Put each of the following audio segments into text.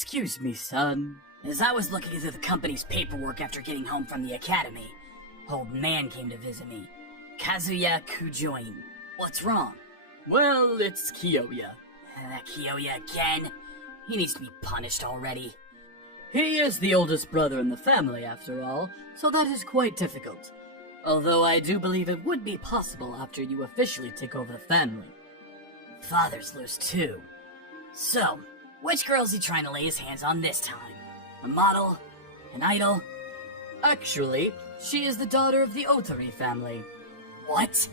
Excuse me, son. As I was looking through the company's paperwork after getting home from the academy, old man came to visit me. Kazuya Kujoin. What's wrong? Well, it's Kiyoya. That Kiyoya again? He needs to be punished already. He is the oldest brother in the family, after all, so that is quite difficult. Although I do believe it would be possible after you officially take over the family. Father's loose too. So, which girl is he trying to lay his hands on this time? A model? An idol? Actually, she is the daughter of the Otori family. What?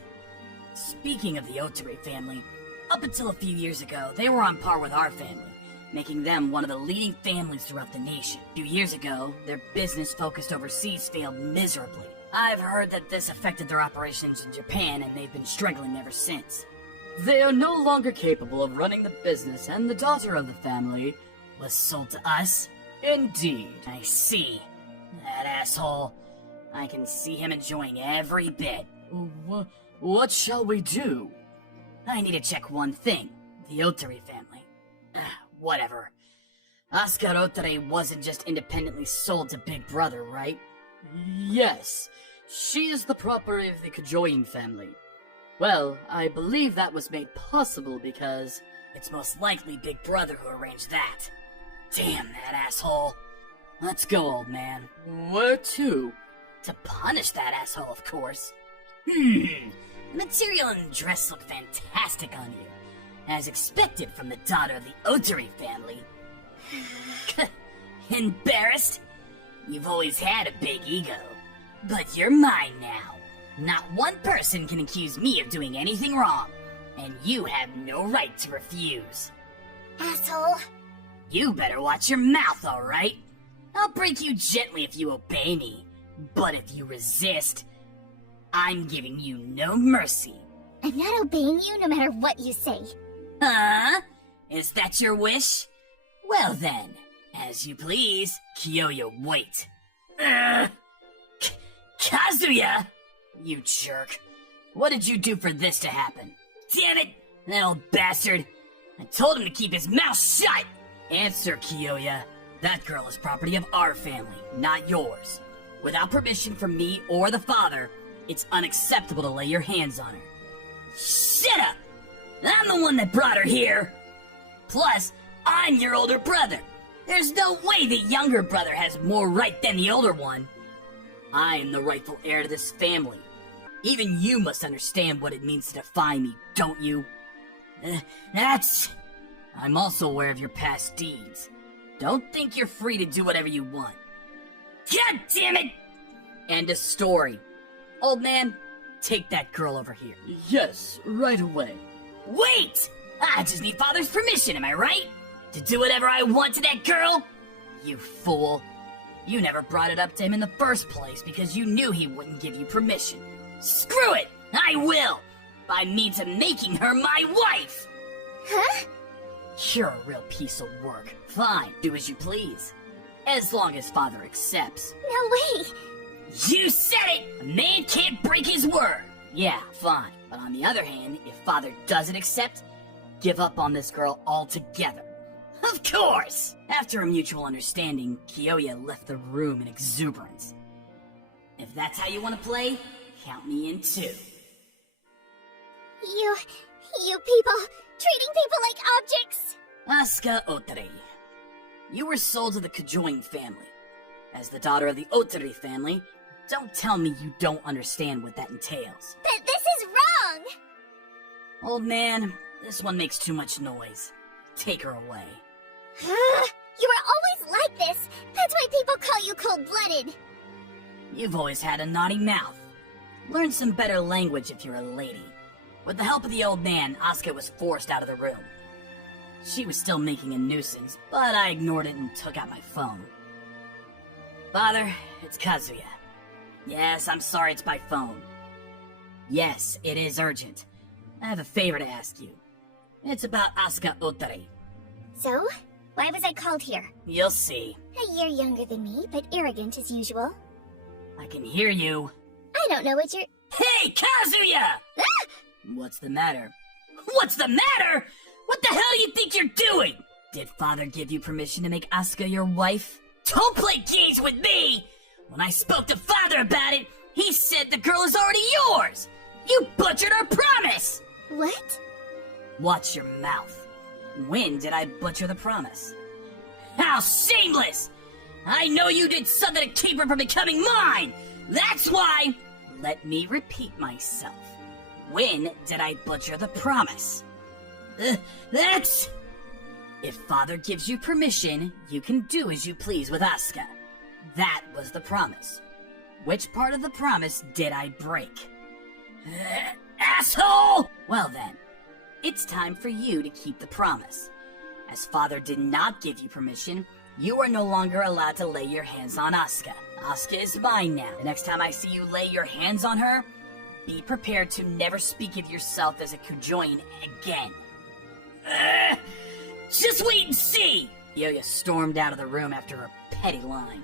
Speaking of the Otori family, up until a few years ago, they were on par with our family, making them one of the leading families throughout the nation. A few years ago, their business focused overseas failed miserably. I've heard that this affected their operations in Japan, and they've been struggling ever since. They are no longer capable of running the business, and the daughter of the family was sold to us? Indeed. I see. That asshole. I can see him enjoying every bit. What shall we do? I need to check one thing. The Otori family. Whatever. Asuka Otori wasn't just independently sold to Big Brother, right? Yes. She is the property of the Kujoin family. Well, I believe that was made possible because it's most likely Big Brother who arranged that. Damn that asshole. Let's go, old man. Where to? To punish that asshole, of course. The material and dress look fantastic on you, as expected from the daughter of the Otori family. Embarrassed? You've always had a big ego, but you're mine now. Not one person can accuse me of doing anything wrong, and you have no right to refuse. Asshole. You better watch your mouth, alright? I'll break you gently if you obey me, but if you resist, I'm giving you no mercy. I'm not obeying you no matter what you say. Huh? Is that your wish? Well then, as you please. Kiyoya, wait. Kazuya! You jerk. What did you do for this to happen? Damn it! That old bastard! I told him to keep his mouth shut! Answer, Kiyoya. That girl is property of our family, not yours. Without permission from me or the father, it's unacceptable to lay your hands on her. Shut up! I'm the one that brought her here! Plus, I'm your older brother. There's no way the younger brother has more right than the older one. I am the rightful heir to this family. Even you must understand what it means to defy me, don't you? I'm also aware of your past deeds. Don't think you're free to do whatever you want. God damn it! End of story. Old man, take that girl over here. Yes, right away. Wait! I just need Father's permission, am I right? To do whatever I want to that girl? You fool. You never brought it up to him in the first place because you knew he wouldn't give you permission. Screw it! I will! By means of making her my wife! Huh? You're a real piece of work. Fine, do as you please. As long as Father accepts. No way! You said it! A man can't break his word! Yeah, fine. But on the other hand, if Father doesn't accept, give up on this girl altogether. Of course! After a mutual understanding, Kiyoya left the room in exuberance. If that's how you want to play, count me in too. You people, treating people like objects! Asuka Otori. You were sold to the Kujoin family. As the daughter of the Otori family, don't tell me you don't understand what that entails. But this is wrong! Old man, this one makes too much noise. Take her away. You were always like this! That's why people call you cold-blooded! You've always had a naughty mouth. Learn some better language if you're a lady. With the help of the old man, Asuka was forced out of the room. She was still making a nuisance, but I ignored it and took out my phone. Father, it's Kazuya. Yes, I'm sorry it's by phone. Yes, it is urgent. I have a favor to ask you. It's about Asuka Otori. So? Why was I called here? You'll see. A year younger than me, but arrogant as usual. I can hear you. I don't know what you're... Hey, Kazuya! Ah! What's the matter? What's the matter? What the hell do you think you're doing? Did Father give you permission to make Asuka your wife? Don't play games with me! When I spoke to Father about it, he said the girl is already yours! You butchered our promise! What? Watch your mouth. When did I butcher the promise? How shameless! I know you did something to keep her from becoming mine! That's why... Let me repeat myself. When did I butcher the promise? That's... If Father gives you permission, you can do as you please with Asuka. That was the promise. Which part of the promise did I break? Asshole! Well then, it's time for you to keep the promise. As Father did not give you permission, you are no longer allowed to lay your hands on Asuka. Asuka is mine now. The next time I see you lay your hands on her, be prepared to never speak of yourself as a Kujoin again. Just wait and see! Yoya stormed out of the room after her petty line.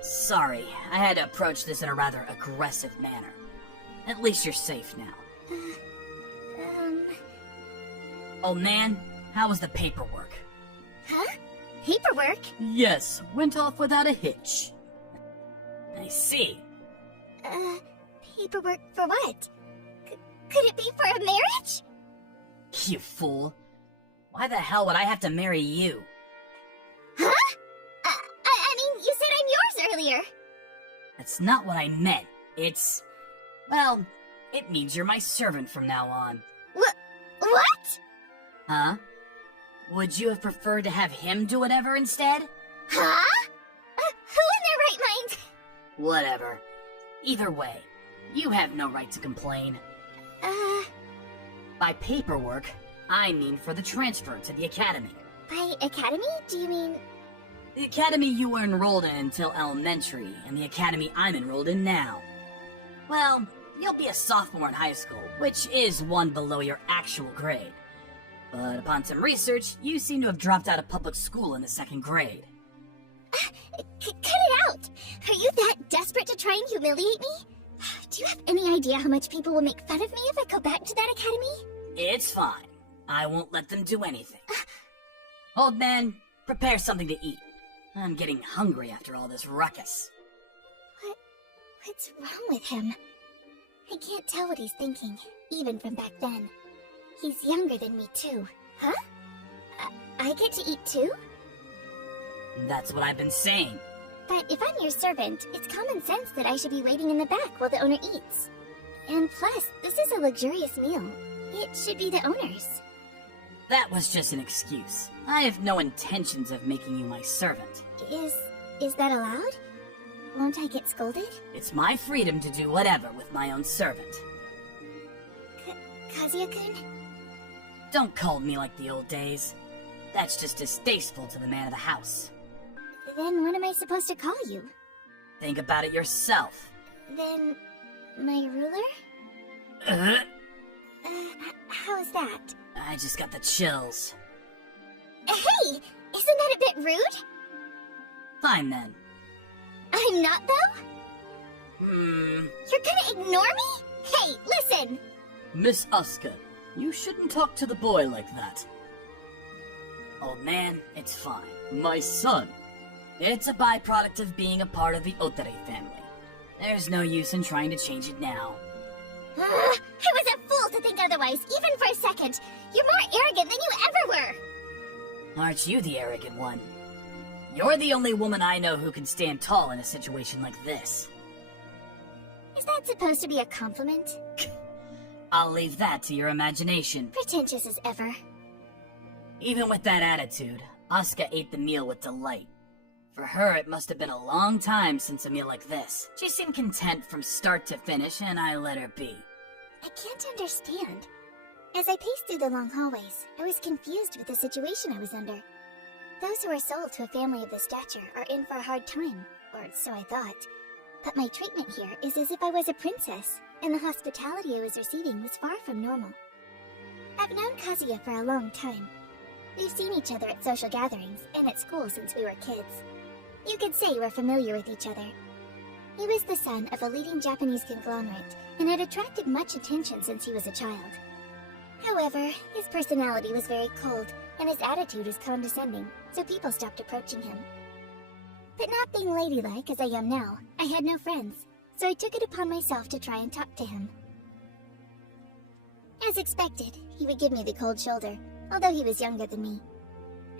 Sorry, I had to approach this in a rather aggressive manner. At least you're safe now. Old man, how was the paperwork? Huh? Paperwork? Yes, went off without a hitch. I see. Paperwork for what? Could it be for a marriage? You fool. Why the hell would I have to marry you? Huh? I mean, you said I'm yours earlier. That's not what I meant. It's... Well, it means you're my servant from now on. What? Huh? Would you have preferred to have him do whatever instead? Huh? Who in their right mind? Whatever. Either way, you have no right to complain. By paperwork, I mean for the transfer to the academy. By academy? Do you mean... The academy you were enrolled in until elementary, and the academy I'm enrolled in now. Well, you'll be a sophomore in high school, which is one below your actual grade. But upon some research, you seem to have dropped out of public school in the 2nd grade. Cut it out! Are you that desperate to try and humiliate me? Do you have any idea how much people will make fun of me if I go back to that academy? It's fine. I won't let them do anything. Old man, prepare something to eat. I'm getting hungry after all this ruckus. What's wrong with him? I can't tell what he's thinking, even from back then. He's younger than me, too. Huh? I get to eat, too? That's what I've been saying. But if I'm your servant, it's common sense that I should be waiting in the back while the owner eats. And plus, this is a luxurious meal. It should be the owner's. That was just an excuse. I have no intentions of making you my servant. Is that allowed? Won't I get scolded? It's my freedom to do whatever with my own servant. Kazuya-kun? Don't call me like the old days. That's just distasteful to the man of the house. Then what am I supposed to call you? Think about it yourself. Then... my ruler? How is that? I just got the chills. Hey! Isn't that a bit rude? Fine then. I'm not, though? You're gonna ignore me? Hey, listen! Miss Asuka, you shouldn't talk to the boy like that. Old man, it's fine. My son. It's a byproduct of being a part of the Otere family. There's no use in trying to change it now. I was a fool to think otherwise, even for a second. You're more arrogant than you ever were. Aren't you the arrogant one? You're the only woman I know who can stand tall in a situation like this. Is that supposed to be a compliment? I'll leave that to your imagination. Pretentious as ever. Even with that attitude, Asuka ate the meal with delight. For her, it must have been a long time since a meal like this. She seemed content from start to finish, and I let her be. I can't understand. As I paced through the long hallways, I was confused with the situation I was under. Those who are sold to a family of this stature are in for a hard time, or so I thought. But my treatment here is as if I was a princess, and the hospitality I was receiving was far from normal. I've known Kazuya for a long time. We've seen each other at social gatherings, and at school since we were kids. You could say we're familiar with each other. He was the son of a leading Japanese conglomerate, and had attracted much attention since he was a child. However, his personality was very cold, and his attitude was condescending, so people stopped approaching him. But not being ladylike as I am now, I had no friends, so I took it upon myself to try and talk to him. As expected, he would give me the cold shoulder, although he was younger than me.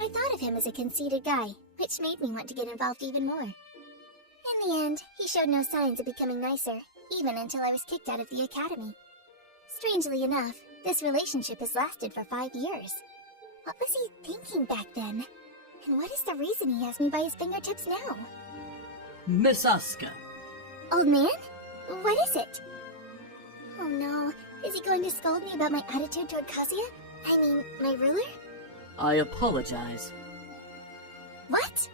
I thought of him as a conceited guy, which made me want to get involved even more. In the end, he showed no signs of becoming nicer, even until I was kicked out of the academy. Strangely enough, this relationship has lasted for 5 years. What was he thinking back then? And what is the reason he has me by his fingertips now? Miss Asuka. Old man? What is it? Oh no, is he going to scold me about my attitude toward Kazuya? I mean, my ruler? I apologize. What?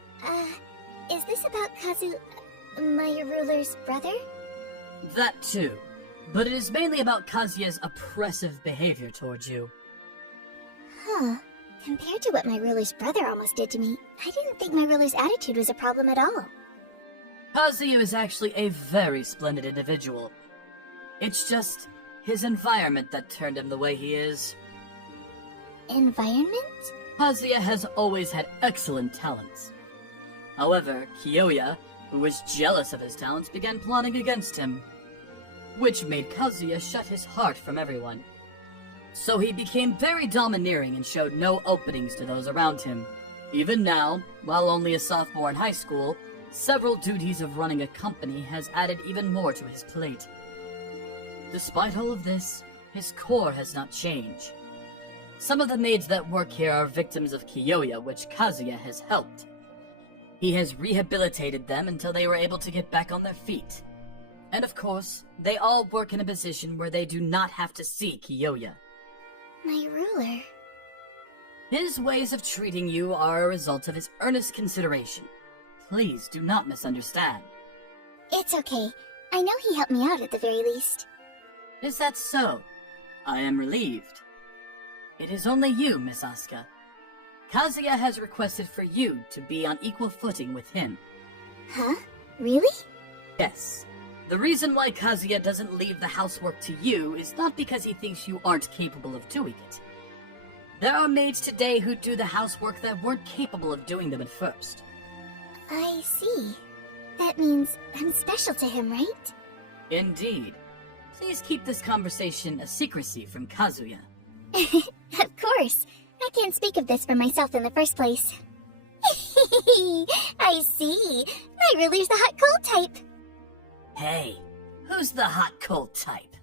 Is this about my ruler's brother? That too. But it is mainly about Kazuya's oppressive behavior towards you. Huh. Compared to what my ruler's brother almost did to me, I didn't think my ruler's attitude was a problem at all. Kazuya is actually a very splendid individual. It's just his environment that turned him the way he is. Environment? Kazuya has always had excellent talents. However, Kiyoya, who was jealous of his talents, began plotting against him, which made Kazuya shut his heart from everyone. So he became very domineering and showed no openings to those around him. Even now, while only a sophomore in high school, several duties of running a company has added even more to his plate. Despite all of this, his core has not changed. Some of the maids that work here are victims of Kiyoya, which Kazuya has helped. He has rehabilitated them until they were able to get back on their feet. And of course, they all work in a position where they do not have to see Kiyoya. My ruler? His ways of treating you are a result of his earnest consideration. Please do not misunderstand. It's okay. I know he helped me out at the very least. Is that so? I am relieved. It is only you, Miss Asuka. Kazuya has requested for you to be on equal footing with him. Huh? Really? Yes. The reason why Kazuya doesn't leave the housework to you is not because he thinks you aren't capable of doing it. There are maids today who do the housework that weren't capable of doing them at first. I see. That means I'm special to him, right? Indeed. Please keep this conversation a secrecy from Kazuya. Of course. I can't speak of this for myself in the first place. I see. My ruler's the hot-cold type. Hey, who's the hot-cold type?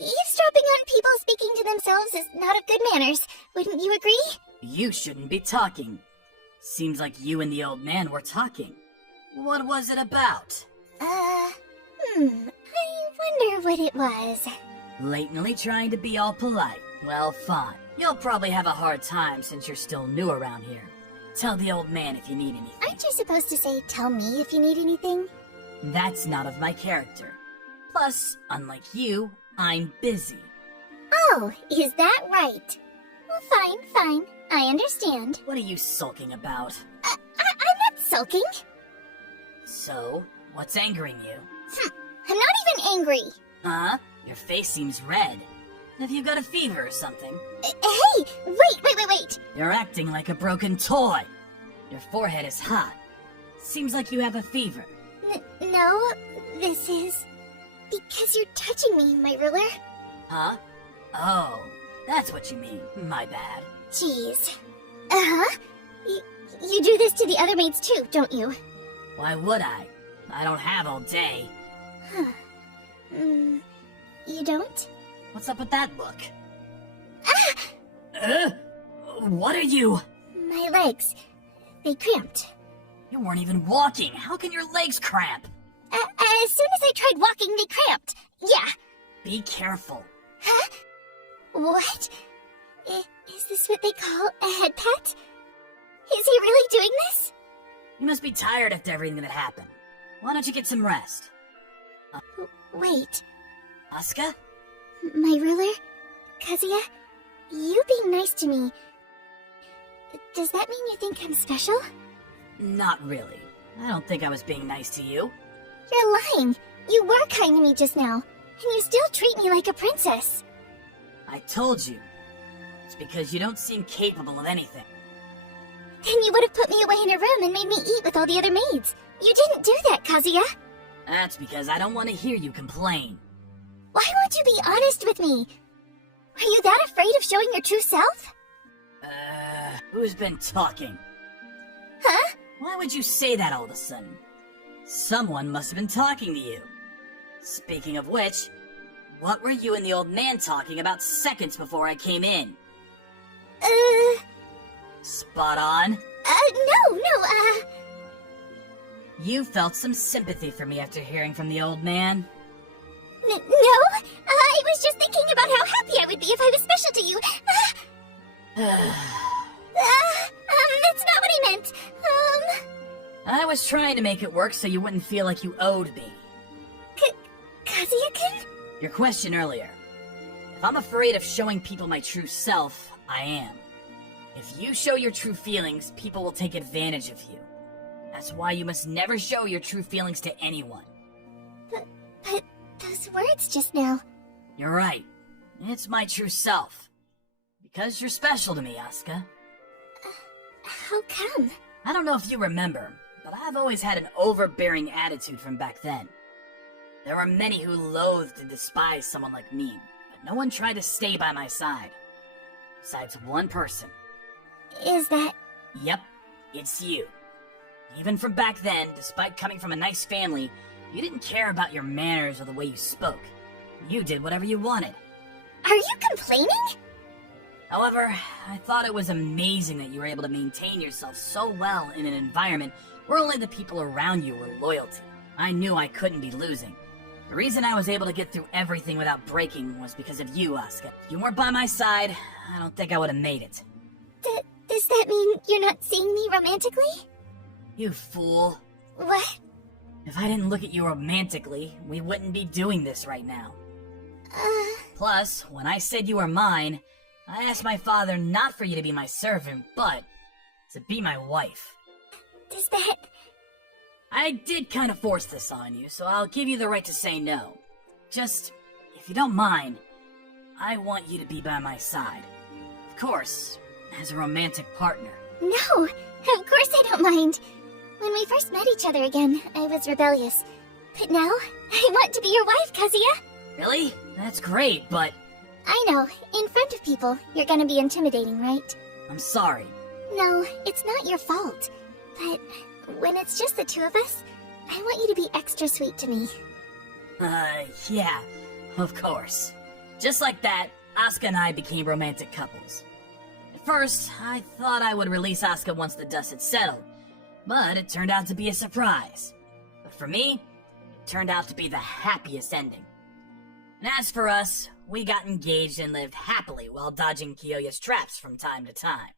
Eavesdropping on people speaking to themselves is not of good manners. Wouldn't you agree? You shouldn't be talking. Seems like you and the old man were talking. What was it about? I wonder what it was. Blatantly trying to be all polite. Well, fine. You'll probably have a hard time since you're still new around here. Tell the old man if you need anything. Aren't you supposed to say, tell me if you need anything? That's not of my character. Plus, unlike you, I'm busy. Oh, is that right? Well, fine. I understand. What are you sulking about? I'm not sulking. So, what's angering you? I'm not even angry. Huh? Your face seems red. Have you got a fever or something? Hey, wait. You're acting like a broken toy. Your forehead is hot. Seems like you have a fever. No, this is because you're touching me, my ruler. Huh? Oh, that's what you mean. My bad. Jeez. Uh-huh. You do this to the other maids too, don't you? Why would I? I don't have all day. Huh. You don't? What's up with that look? What are you? My legs. They cramped. You weren't even walking. How can your legs cramp? As soon as I tried walking, they cramped. Yeah. Be careful. Huh? What? Is this what they call a head pat? Is he really doing this? You must be tired after everything that happened. Why don't you get some rest? Wait. Asuka? My ruler? Kazuya? You being nice to me, does that mean you think I'm special? Not really. I don't think I was being nice to you. You're lying. You were kind to me just now, and you still treat me like a princess. I told you. It's because you don't seem capable of anything. Then you would have put me away in a room and made me eat with all the other maids. You didn't do that, Kazuya. That's because I don't want to hear you complain. Why won't you be honest with me? Are you that afraid of showing your true self? Who's been talking? Huh? Why would you say that all of a sudden? Someone must have been talking to you. Speaking of which, what were you and the old man talking about seconds before I came in? Spot on. No. You felt some sympathy for me after hearing from the old man? No. I was just thinking about how happy I would be if I was special to you. That's not what I meant. I was trying to make it work so you wouldn't feel like you owed me. Kazuya-kun? Your question earlier. If I'm afraid of showing people my true self, I am. If you show your true feelings, people will take advantage of you. That's why you must never show your true feelings to anyone. But those words just now... You're right. It's my true self. Because you're special to me, Asuka. How come? I don't know if you remember, but I've always had an overbearing attitude from back then. There were many who loathed and despised someone like me, but no one tried to stay by my side. Besides one person. Is that... Yep, it's you. Even from back then, despite coming from a nice family, you didn't care about your manners or the way you spoke. You did whatever you wanted. Are you complaining? However, I thought it was amazing that you were able to maintain yourself so well in an environment where only the people around you were loyal to. I knew I couldn't be losing. The reason I was able to get through everything without breaking was because of you, Asuka. If you weren't by my side, I don't think I would have made it. Does that mean you're not seeing me romantically? You fool. What? If I didn't look at you romantically, we wouldn't be doing this right now. Plus, when I said you were mine, I asked my father not for you to be my servant, but to be my wife. Does that... I did kind of force this on you, so I'll give you the right to say no. Just, if you don't mind, I want you to be by my side. Of course, as a romantic partner. No, of course I don't mind. When we first met each other again, I was rebellious. But now, I want to be your wife, Kazuya. Really? That's great, but... I know, in front of people, you're gonna be intimidating, right? I'm sorry. No, it's not your fault. But when it's just the two of us, I want you to be extra sweet to me. Yeah, of course. Just like that, Asuka and I became romantic couples. At first, I thought I would release Asuka once the dust had settled, but it turned out to be a surprise. But for me, it turned out to be the happiest ending. And as for us, we got engaged and lived happily while dodging Kiyoya's traps from time to time.